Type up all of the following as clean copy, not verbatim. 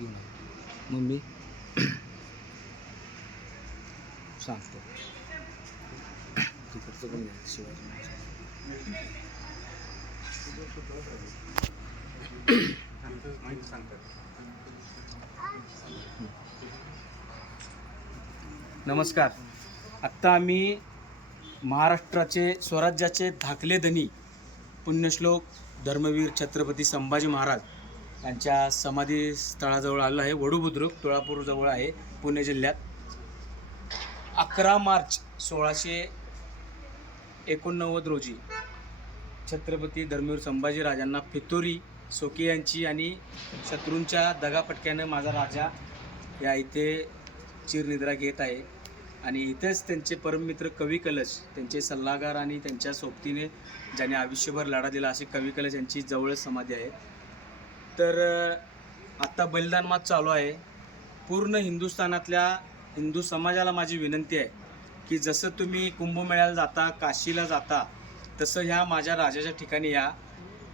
घेऊन मग मी सांगतो तिकडचं पण घ्या शिवाजी नमस्कार. आत्ता आम्ही महाराष्ट्राचे स्वराज्याचे धाकले धनी पुण्यश्लोक धर्मवीर छत्रपती संभाजी महाराज यांच्या समाधी स्थळाजवळ आलं आहे. वडू बुद्रुक तुळापूर जवळ आहे, पुणे जिल्ह्यात. 11 मार्च 1689 रोजी छत्रपती धर्मवीर संभाजी राजांना फितुरी सोके आणि शत्रूंच्या दगाफटक्यानं माझा राजा या इथे चिरनिद्रा घेत आहे. आणि इथेच त्यांचे परममित्र कवी कलश, त्यांचे सल्लागार आणि त्यांच्या सोबतीने ज्याने आयुष्यभर लढा दिला असे कवी कलश यांची जवळच समाधी आहे. तर आत्ता बलिदान मास चालू आहे. पूर्ण हिंदुस्थानातल्या हिंदू समाजाला माझी विनंती आहे की जसं तुम्ही कुंभमेळ्याला जाता, काशीला जाता, तसं ह्या माझ्या राजाच्या ठिकाणी या.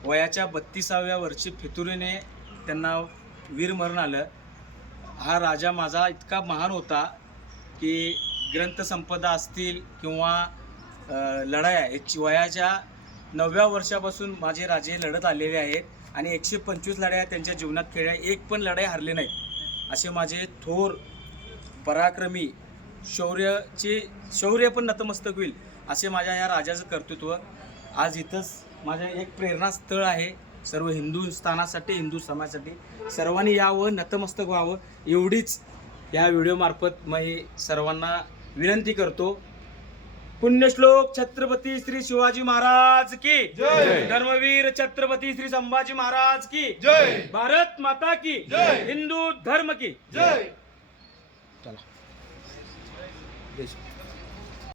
वयाच्या 32व्या वर्षी फितुरीने त्यांना वीरमरण आलं. हा राजा माझा इतका महान होता की ग्रंथसंपदा असतील किंवा लढाया याची वयाच्या 9व्या वर्षापासून माझे राजे लढत आलेले आहेत आणि 125 लढाया त्यांच्या जीवनात खेळल्या, एक पण लढाई हारले नाहीत. असे माझे थोर पराक्रमी शौर्य पण नतमस्तक होईल असे माझ्या या राजाचं कर्तृत्व. आज इथंच माझं एक प्रेरणास्थळ आहे सर्व हिंदुस्थानासाठी, हिंदू समाजासाठी. सर्वांनी यावं, नतमस्तक व्हावं एवढीच या व्हिडिओमार्फत मी सर्वांना विनंती करतो. पुण्यश्लोक छत्रपती श्री शिवाजी महाराज की जय. धर्मवीर छत्रपती श्री संभाजी महाराज की जय. भारत माता की जय. हिंदू धर्म की जय. चला.